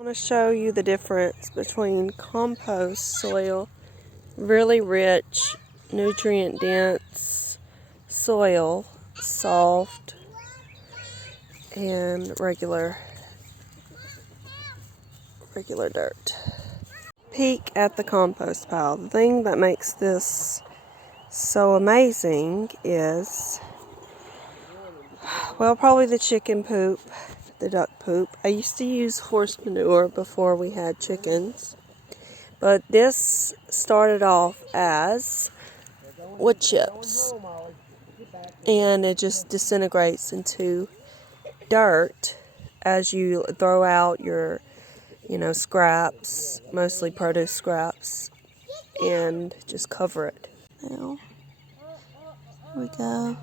I want to show you the difference between compost soil, really rich, nutrient dense soil, soft, and regular dirt. Peek at the compost pile. The thing that makes this so amazing is, well, probably the chicken poop, the duck poop. I used to use horse manure before we had chickens, but this started off as wood chips, and it just disintegrates into dirt as you throw out your, scraps, mostly produce scraps, and just cover it. Now, here we go.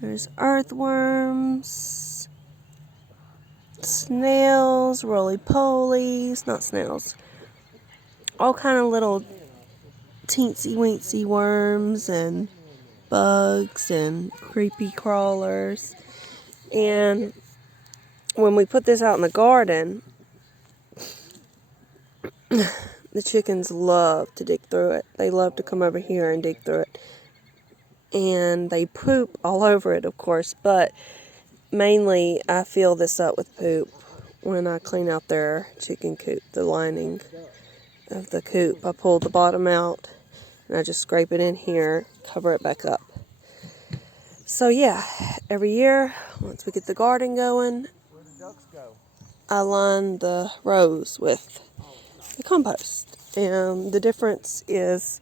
There's earthworms, snails, roly-polies, not snails, all kind of little teensy-weensy worms and bugs and creepy crawlers. And when we put this out in the garden, the chickens love to dig through it. They love to come over here and dig through it. And they poop all over it, of course, but mainly I fill this up with poop when I clean out their chicken coop, the lining of the coop. I pull the bottom out and I just scrape it in here, cover it back up. So yeah, every year, once we get the garden going, I line the rows with the compost. And the difference is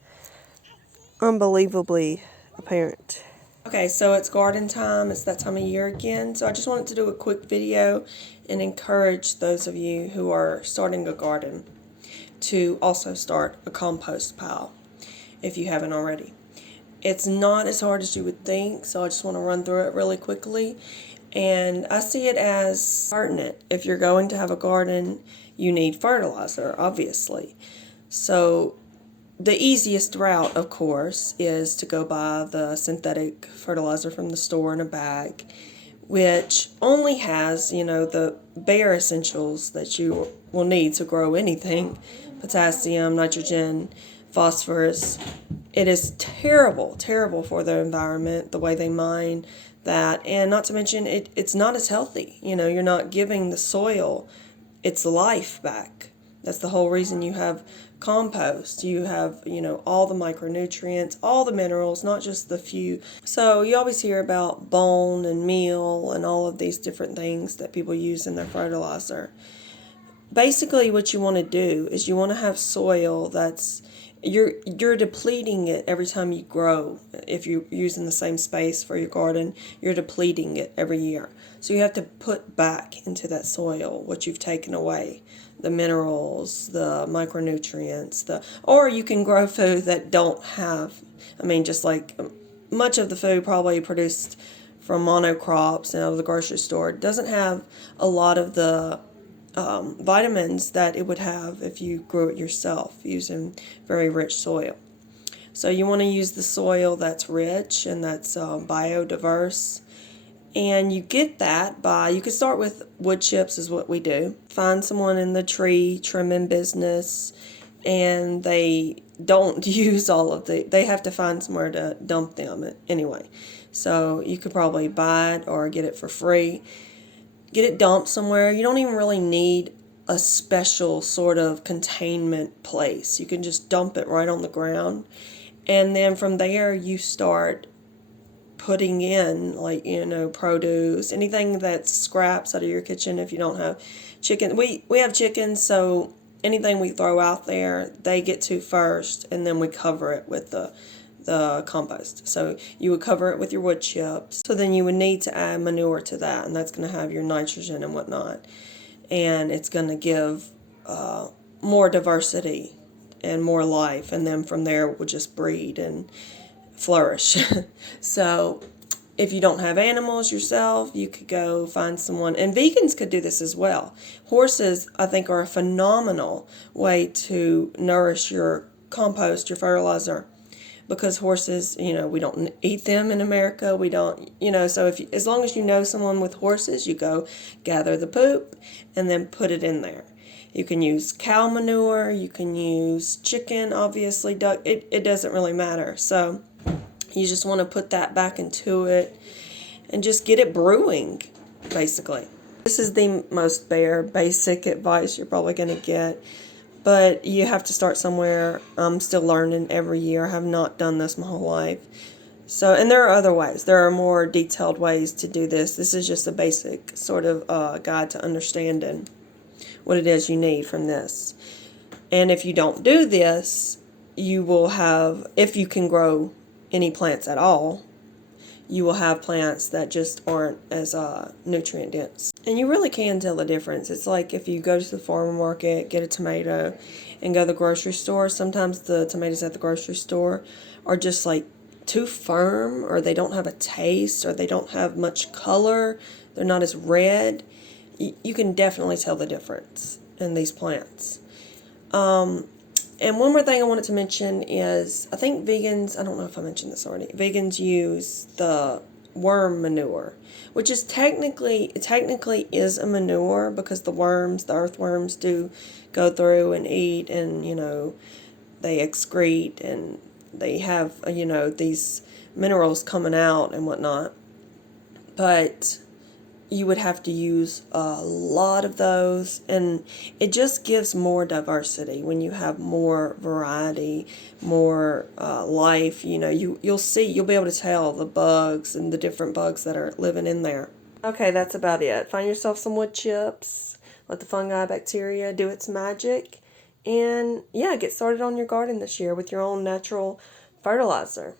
unbelievably apparent. Okay, so it's garden time. It's that time of year again. So I just wanted to do a quick video and encourage those of you who are starting a garden to also start a compost pile if you haven't already. It's not as hard as you would think, so I just want to run through it really quickly. And I see it as pertinent. If you're going to have a garden, you need fertilizer, obviously. So the easiest route, of course, is to go buy the synthetic fertilizer from the store in a bag, which only has, the bare essentials that you will need to grow anything: potassium, nitrogen, phosphorus. It is terrible for the environment, the way they mine that, and not to mention it's not as healthy. You're not giving the soil its life back. That's the whole reason you have compost. You have, all the micronutrients, all the minerals, not just the few. So you always hear about bone and meal and all of these different things that people use in their fertilizer. Basically, what you want to do is you want to have soil that's, you're depleting it every time you grow. If you're using the same space for your garden, you're depleting it every year. So you have to put back into that soil what you've taken away: the minerals, the micronutrients, or you can grow food that don't have, just like much of the food probably produced from monocrops and out of the grocery store doesn't have a lot of the vitamins that it would have if you grew it yourself using very rich soil. So you want to use the soil that's rich and that's biodiverse. And you get that by, you can start with wood chips is what we do. Find someone in the tree trimming business, and they don't use all of they have to find somewhere to dump them anyway. So you could probably buy it or get it for free. Get it dumped somewhere. You don't even really need a special sort of containment place. You can just dump it right on the ground. And then from there you start putting in, produce, anything that's scraps out of your kitchen. If you don't have chicken, we have chickens, so anything we throw out there, they get to first, and then we cover it with the compost. So you would cover it with your wood chips. So then you would need to add manure to that, and that's going to have your nitrogen and whatnot. And it's going to give more diversity and more life. And then from there it would just breed and flourish. So if you don't have animals yourself, you could go find someone. And vegans could do this as well. Horses, I think, are a phenomenal way to nourish your compost, your fertilizer. because horses, we don't eat them in America. We don't, so as long as you know someone with horses, you go gather the poop and then put it in there. You can use cow manure, you can use chicken, obviously, duck, it doesn't really matter. So you just want to put that back into it and just get it brewing, basically. This is the most bare, basic advice you're probably going to get, but you have to start somewhere. I'm still learning every year. I have not done this my whole life. So, and there are other ways. There are more detailed ways to do this. This is just a basic sort of guide to understanding what it is you need from this. And if you don't do this, you will have, if you can grow any plants at all, you will have plants that just aren't as nutrient dense. And you really can tell the difference. It's like if you go to the farmer market, get a tomato, and go to the grocery store, sometimes the tomatoes at the grocery store are just like too firm, or they don't have a taste, or they don't have much color, they're not as red. You can definitely tell the difference in these plants. And one more thing I wanted to mention is, I think vegans, I don't know if I mentioned this already, vegans use the worm manure, which is technically is a manure, because the earthworms do go through and eat, and, they excrete, and they have, these minerals coming out and whatnot. But you would have to use a lot of those, and it just gives more diversity when you have more variety, more life. You'll be able to tell the bugs and the different bugs that are living in there. Okay, that's about it. Find yourself some wood chips, let the fungi, bacteria do its magic, and yeah, get started on your garden this year with your own natural fertilizer.